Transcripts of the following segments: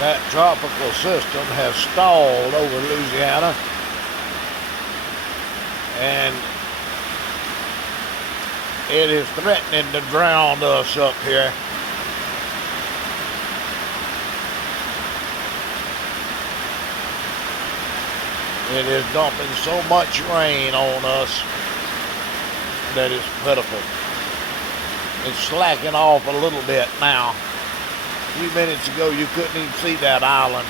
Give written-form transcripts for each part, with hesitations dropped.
That tropical system has stalled over Louisiana, and it is threatening to drown us up here. It is dumping so much rain on us that it's pitiful. It's slacking off a little bit now. A few minutes ago, you couldn't even see that island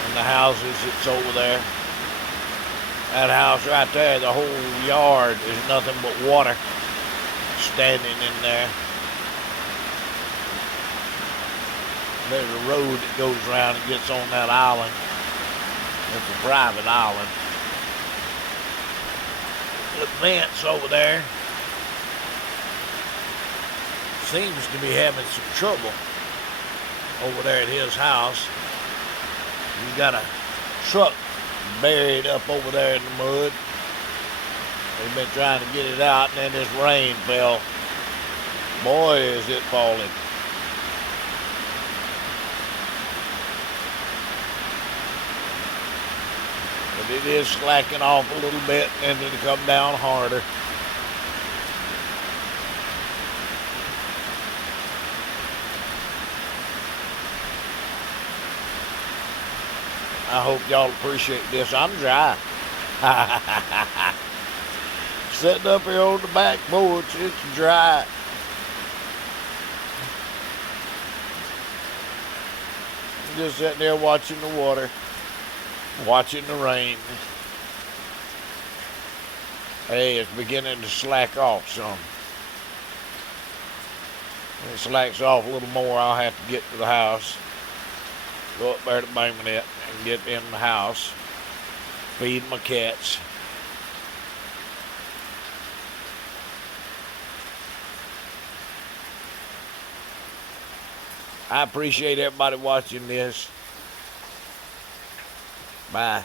and the houses that's over there. That house right there, the whole yard is nothing but water standing in there. There's a road that goes around and gets on that island. It's a private island. The fence over there seems to be having some trouble over there at his house. He's got a truck buried up over there in the mud. They've been trying to get it out, and then this rain fell. Boy, is it falling. But it is slacking off a little bit, and then it'll come down harder. I hope y'all appreciate this. I'm dry. Sitting up here on the back porch, it's dry. I'm just sitting there watching the water, watching the rain. Hey, it's beginning to slack off some. When it slacks off a little more, I'll have to get to the house. Go up there to Bangmanette and get in the house, feed my cats. I appreciate everybody watching this. Bye.